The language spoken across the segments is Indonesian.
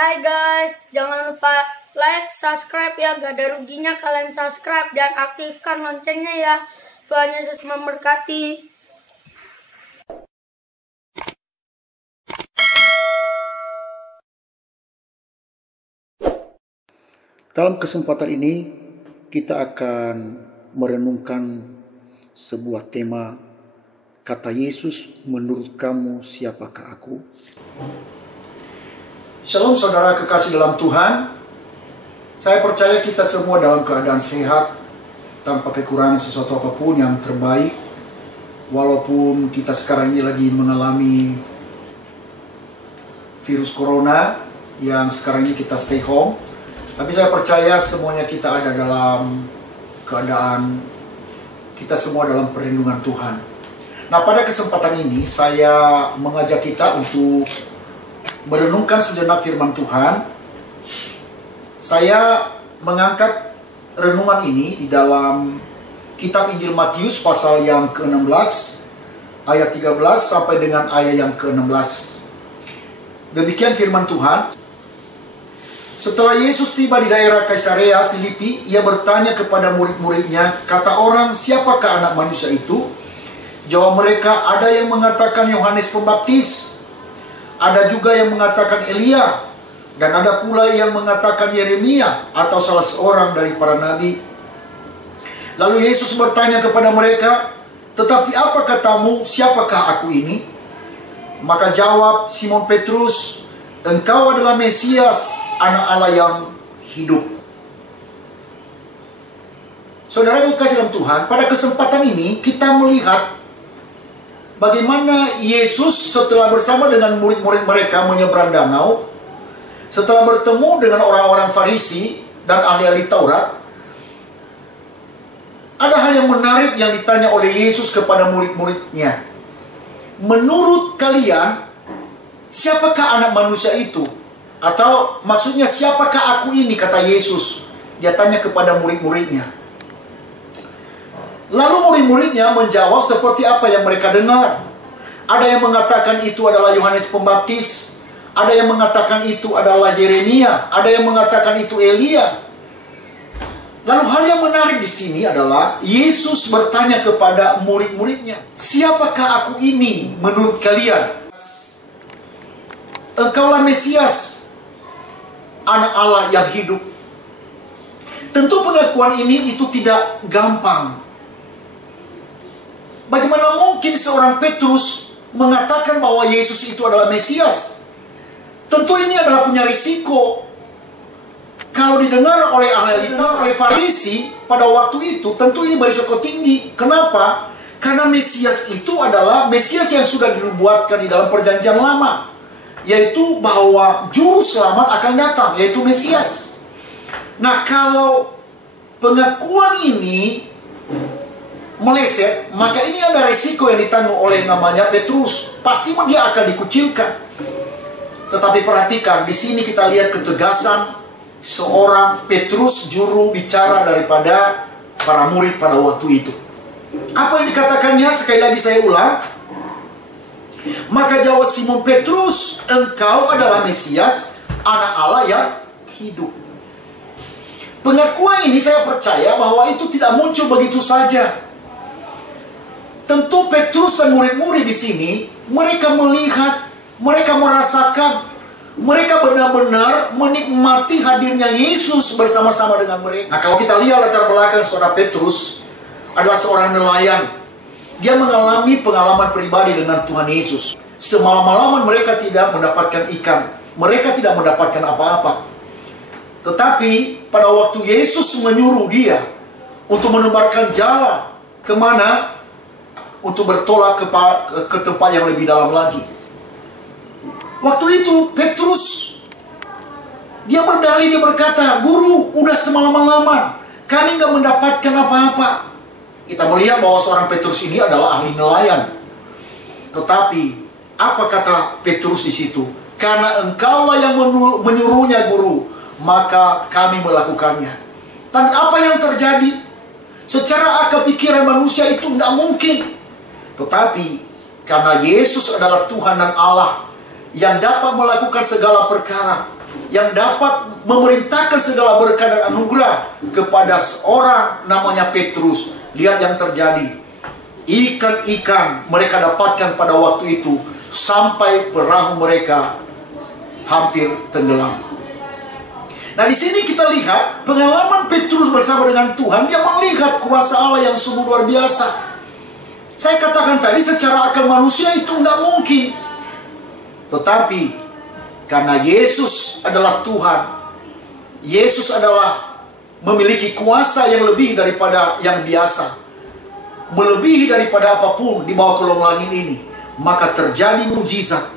Hai guys, jangan lupa like, subscribe ya, gak ada ruginya kalian subscribe dan aktifkan loncengnya ya. Tuhan Yesus memberkati. Dalam kesempatan ini kita akan merenungkan sebuah tema, kata Yesus, menurut kamu siapakah aku? Shalom saudara kekasih dalam Tuhan. Saya percaya kita semua dalam keadaan sehat, tanpa kekurangan sesuatu apapun, yang terbaik. Walaupun kita sekarang ini lagi mengalami virus corona, yang sekarang ini kita stay home, tapi saya percaya semuanya kita ada dalam keadaan, kita semua dalam perlindungan Tuhan. Nah, pada kesempatan ini saya mengajak kita untuk merenungkan sejenak firman Tuhan. Saya mengangkat renungan ini di dalam kitab Injil Matius pasal yang ke-16 ayat 13 sampai dengan ayat yang ke-16. Demikian firman Tuhan. Setelah Yesus tiba di daerah Kaisarea Filipi, ia bertanya kepada murid-muridnya, kata orang, siapakah anak manusia itu? Jawab mereka, ada yang mengatakan Yohanes Pembaptis, ada juga yang mengatakan Elia, dan ada pula yang mengatakan Yeremia atau salah seorang dari para nabi. Lalu Yesus bertanya kepada mereka, tetapi apa katamu, siapakah aku ini? Maka jawab Simon Petrus, engkau adalah Mesias, anak Allah yang hidup. Saudara yang kasih dalam Tuhan, pada kesempatan ini kita melihat bagaimana Yesus setelah bersama dengan murid-murid mereka menyeberang danau, setelah bertemu dengan orang-orang Farisi dan ahli-ahli Taurat, ada hal yang menarik yang ditanya oleh Yesus kepada murid-muridnya. Menurut kalian, siapakah anak manusia itu? Atau maksudnya siapakah aku ini, kata Yesus. Dia tanya kepada murid-muridnya. Lalu murid-muridnya menjawab seperti apa yang mereka dengar. Ada yang mengatakan itu adalah Yohanes Pembaptis, ada yang mengatakan itu adalah Yeremia, ada yang mengatakan itu Elia. Lalu hal yang menarik di sini adalah Yesus bertanya kepada murid-muridnya, siapakah aku ini menurut kalian? Engkaulah Mesias, anak Allah yang hidup. Tentu pengakuan ini itu tidak gampang. Bagaimana mungkin seorang Petrus mengatakan bahwa Yesus itu adalah Mesias? Tentu ini adalah punya risiko. Kalau didengar oleh ahli Taurat, oleh Farisi pada waktu itu, tentu ini berisiko tinggi. Kenapa? Karena Mesias itu adalah Mesias yang sudah dibuatkan di dalam perjanjian lama, yaitu bahwa juru selamat akan datang, yaitu Mesias. Nah, kalau pengakuan ini meleset, maka ini ada resiko yang ditanggung oleh namanya Petrus. Pasti dia akan dikucilkan. Tetapi perhatikan, di sini kita lihat ketegasan seorang Petrus, juru bicara daripada para murid pada waktu itu. Apa yang dikatakannya? Sekali lagi saya ulang. Maka jawab Simon Petrus, engkau adalah Mesias, anak Allah yang hidup. Pengakuan ini saya percaya bahwa itu tidak muncul begitu saja. Tentu Petrus dan murid-murid di sini, mereka melihat, mereka merasakan, mereka benar-benar menikmati hadirnya Yesus bersama-sama dengan mereka. Nah, kalau kita lihat latar belakang saudara Petrus adalah seorang nelayan. Dia mengalami pengalaman pribadi dengan Tuhan Yesus. Semalam-malaman mereka tidak mendapatkan ikan. Mereka tidak mendapatkan apa-apa. Tetapi pada waktu Yesus menyuruh dia untuk menebarkan jala, kemana? Untuk bertolak ke tempat yang lebih dalam lagi. Waktu itu Petrus, dia berdalih, dia berkata, Guru, udah semalam-malaman kami gak mendapatkan apa-apa. Kita melihat bahwa seorang Petrus ini adalah ahli nelayan. Tetapi apa kata Petrus di situ? Karena engkaulah yang menyuruhnya, Guru, maka kami melakukannya. Dan apa yang terjadi? Secara akal pikiran manusia itu tidak mungkin. Tetapi karena Yesus adalah Tuhan dan Allah yang dapat melakukan segala perkara, yang dapat memerintahkan segala berkat dan anugerah kepada seorang namanya Petrus. Lihat yang terjadi. Ikan-ikan mereka dapatkan pada waktu itu sampai perahu mereka hampir tenggelam. Nah, di sini kita lihat pengalaman Petrus bersama dengan Tuhan. Dia melihat kuasa Allah yang sungguh luar biasa. Saya katakan tadi, secara akal manusia itu nggak mungkin. Tetapi karena Yesus adalah Tuhan, Yesus adalah memiliki kuasa yang lebih daripada yang biasa, melebihi daripada apapun di bawah kolong langit ini, maka terjadi mukjizat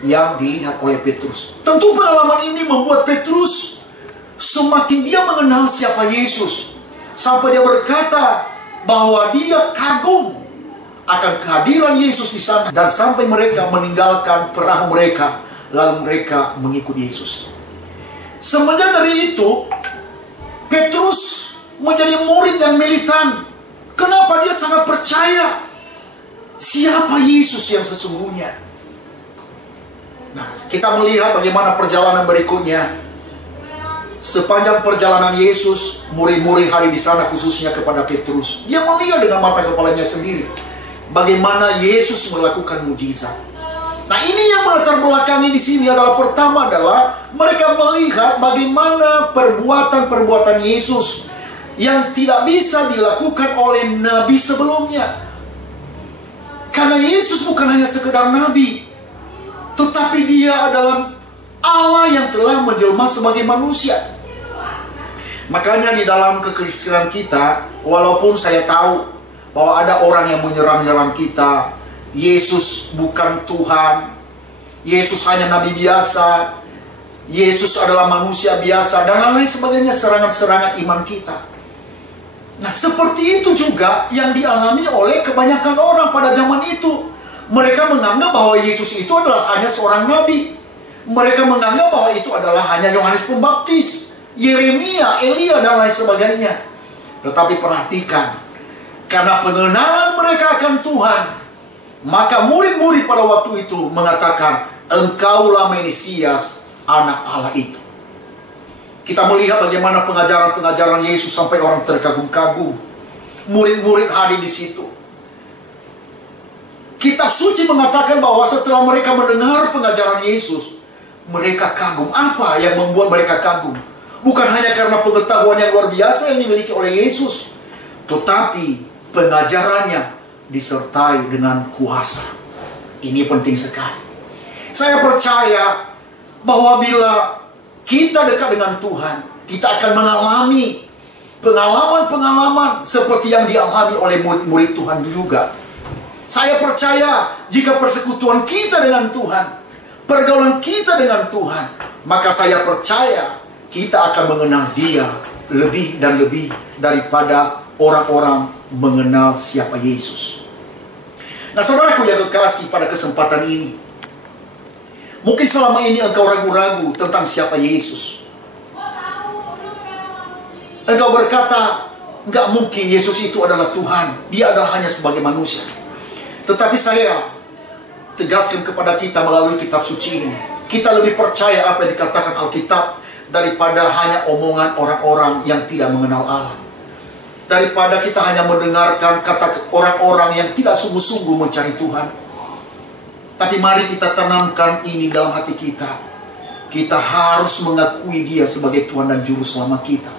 yang dilihat oleh Petrus. Tentu pengalaman ini membuat Petrus semakin dia mengenal siapa Yesus, sampai dia berkata bahwa dia kagum akan kehadiran Yesus di sana, dan sampai mereka meninggalkan perahu mereka, lalu mereka mengikut Yesus. Semenjak dari itu, Petrus menjadi murid yang militan. Kenapa? Dia sangat percaya siapa Yesus yang sesungguhnya. Nah, kita melihat bagaimana perjalanan berikutnya. Sepanjang perjalanan Yesus, murid-murid hadir di sana, khususnya kepada Petrus. Dia melihat dengan mata kepalanya sendiri bagaimana Yesus melakukan mujizat. Nah, ini yang melatar belakangi di sini adalah, pertama adalah mereka melihat bagaimana perbuatan-perbuatan Yesus yang tidak bisa dilakukan oleh nabi sebelumnya. Karena Yesus bukan hanya sekedar nabi, tetapi dia adalah Allah yang telah menjelma sebagai manusia. Makanya di dalam kekristenan kita, walaupun saya tahu bahwa ada orang yang menyerang-nyerang kita, Yesus bukan Tuhan, Yesus hanya nabi biasa, Yesus adalah manusia biasa, dan lain-lain sebagainya, serangan-serangan iman kita. Nah, seperti itu juga yang dialami oleh kebanyakan orang pada zaman itu. Mereka menganggap bahwa Yesus itu adalah hanya seorang nabi. Mereka menganggap bahwa itu adalah hanya Yohanes Pembaptis, Yeremia, Elia, dan lain sebagainya. Tetapi perhatikan, karena pengenalan mereka akan Tuhan, maka murid-murid pada waktu itu mengatakan, engkaulah Mesias, anak Allah itu. Kita melihat bagaimana pengajaran-pengajaran Yesus sampai orang terkagum-kagum. Murid-murid hadir di situ. Kitab suci mengatakan bahwa setelah mereka mendengar pengajaran Yesus, mereka kagum. Apa yang membuat mereka kagum? Bukan hanya karena pengetahuan yang luar biasa yang dimiliki oleh Yesus, tetapi pengajarannya disertai dengan kuasa. Ini penting sekali. Saya percaya bahwa bila kita dekat dengan Tuhan, kita akan mengalami pengalaman-pengalaman seperti yang dialami oleh murid-murid Tuhan juga. Saya percaya jika persekutuan kita dengan Tuhan, pergaulan kita dengan Tuhan, maka saya percaya kita akan mengenal Dia lebih dan lebih daripada orang-orang mengenal siapa Yesus. Nah, saudaraku yang kekasih, pada kesempatan ini, mungkin selama ini engkau ragu-ragu tentang siapa Yesus. Engkau berkata, enggak mungkin Yesus itu adalah Tuhan, Dia adalah hanya sebagai manusia. Tetapi saya tegaskan kepada kita melalui kitab suci ini, kita lebih percaya apa yang dikatakan Alkitab daripada hanya omongan orang-orang yang tidak mengenal Allah. Daripada kita hanya mendengarkan kata orang-orang yang tidak sungguh-sungguh mencari Tuhan. Tapi mari kita tanamkan ini dalam hati kita. Kita harus mengakui Dia sebagai Tuhan dan Juru Selamat kita.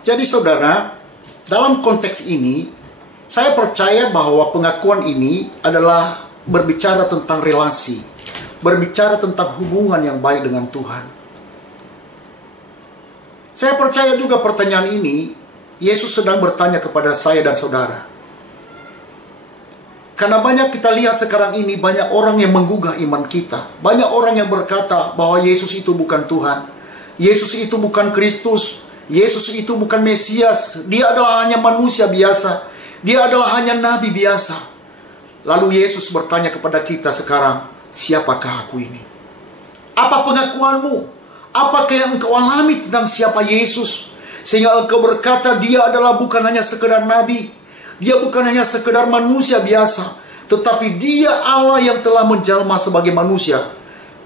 Jadi saudara, dalam konteks ini, saya percaya bahwa pengakuan ini adalah berbicara tentang relasi, berbicara tentang hubungan yang baik dengan Tuhan. Saya percaya juga pertanyaan ini, Yesus sedang bertanya kepada saya dan saudara. Karena banyak kita lihat sekarang ini, banyak orang yang menggugah iman kita. Banyak orang yang berkata bahwa Yesus itu bukan Tuhan. Yesus itu bukan Kristus. Yesus itu bukan Mesias. Dia adalah hanya manusia biasa. Dia adalah hanya nabi biasa. Lalu Yesus bertanya kepada kita sekarang, siapakah aku ini? Apa pengakuanmu? Apakah yang engkau alami tentang siapa Yesus? Sehingga engkau berkata Dia adalah bukan hanya sekedar nabi. Dia bukan hanya sekedar manusia biasa, tetapi Dia Allah yang telah menjelma sebagai manusia,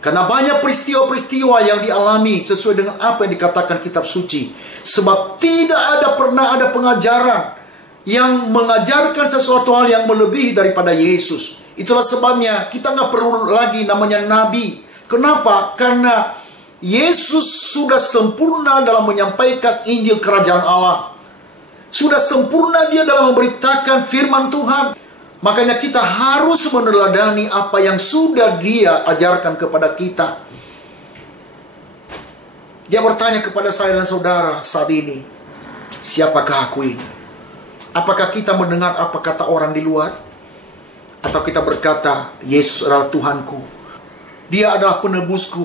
Karena banyak peristiwa-peristiwa yang dialami sesuai dengan apa yang dikatakan kitab suci. Sebab tidak pernah ada pengajaran yang mengajarkan sesuatu hal yang melebihi daripada Yesus. Itulah sebabnya kita nggak perlu lagi namanya nabi. Kenapa? Karena Yesus sudah sempurna dalam menyampaikan Injil Kerajaan Allah. Sudah sempurna dia dalam memberitakan firman Tuhan. Makanya kita harus meneladani apa yang sudah dia ajarkan kepada kita. Dia bertanya kepada saya dan saudara saat ini, siapakah aku ini? Apakah kita mendengar apa kata orang di luar? Atau kita berkata, Yesus adalah Tuhanku, dia adalah penebusku.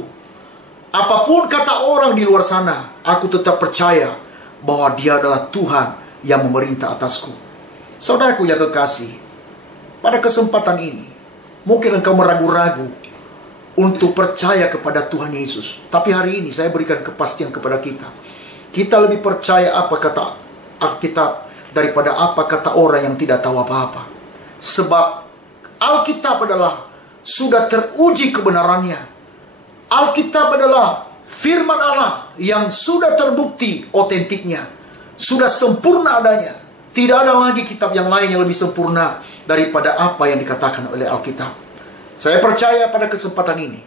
Apapun kata orang di luar sana, aku tetap percaya bahwa dia adalah Tuhan yang memerintah atasku. Saudaraku yang kekasih, pada kesempatan ini, mungkin engkau meragu-ragu untuk percaya kepada Tuhan Yesus. Tapi hari ini saya berikan kepastian kepada kita. Kita lebih percaya apa kata Alkitab daripada apa kata orang yang tidak tahu apa-apa. Sebab Alkitab adalah sudah teruji kebenarannya. Alkitab adalah firman Allah yang sudah terbukti otentiknya. Sudah sempurna adanya. Tidak ada lagi kitab yang lain yang lebih sempurna daripada apa yang dikatakan oleh Alkitab. Saya percaya pada kesempatan ini,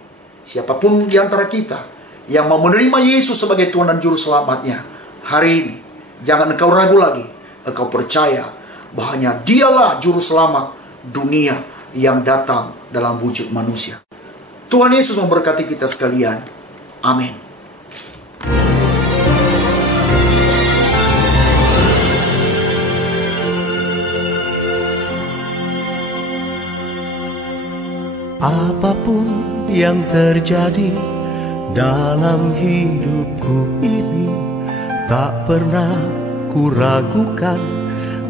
siapapun di antara kita yang mau menerima Yesus sebagai Tuhan dan Juru Selamatnya, hari ini, jangan engkau ragu lagi. Engkau percaya bahwa dialah Juru Selamat dunia yang datang dalam wujud manusia. Tuhan Yesus memberkati kita sekalian. Amin. Apapun yang terjadi dalam hidupku ini, tak pernah kuragukan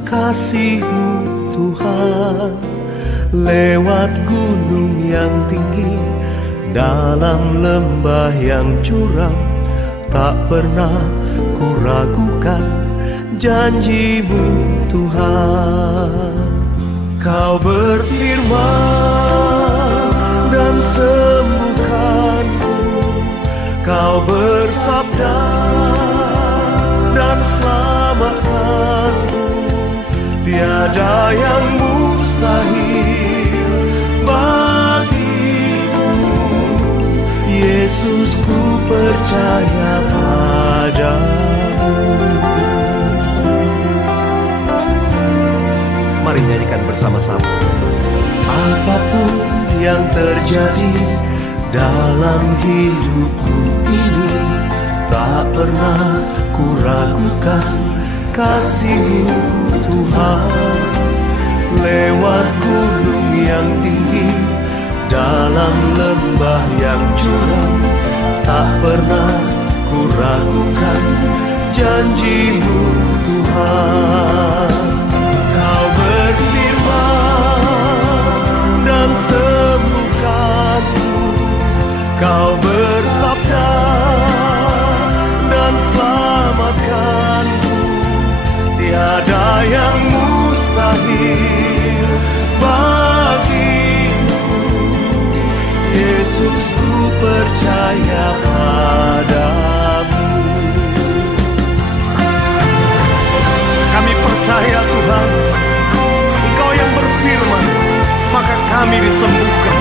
kasih-Mu Tuhan. Lewat gunung yang tinggi, dalam lembah yang curam, tak pernah kuragukan janji-Mu Tuhan. Kau berfirman dan sembuhkanku, Kau bersabda dan selamatkanku. Tiada yang mustahil bagimu, Yesus, ku percaya padamu. Mari nyanyikan bersama-sama. Apapun yang terjadi dalam hidupku ini, tak pernah kuragukan kasih-Mu Tuhan. Lewat gunung yang tinggi, dalam lembah yang curam, tak pernah kuragukan janji-Mu Tuhan. Kau berfirman dan sembuhkanku, Kau bersabda dan selamatkanku. Tiada yang mustahil bagimu, Yesus, ku percaya padamu. Kami percaya Tuhan, Engkau yang berfirman, maka kami disembuhkan.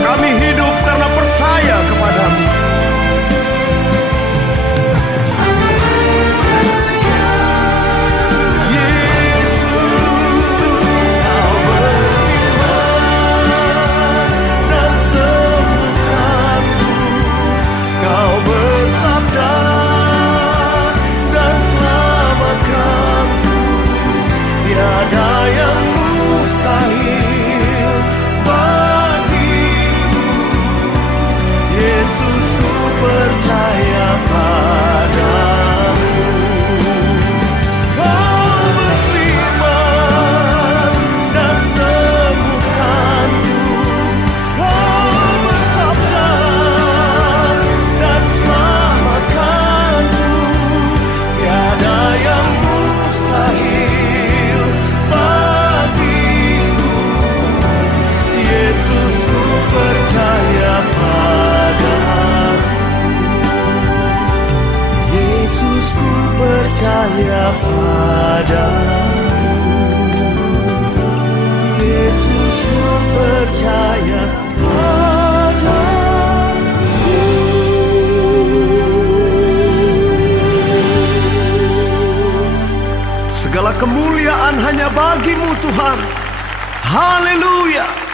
Kami hidup karena percaya kepadamu. Tiada yang mustahil padamu. Yesus percaya padamu. Segala kemuliaan hanya bagi-Mu Tuhan. Haleluya.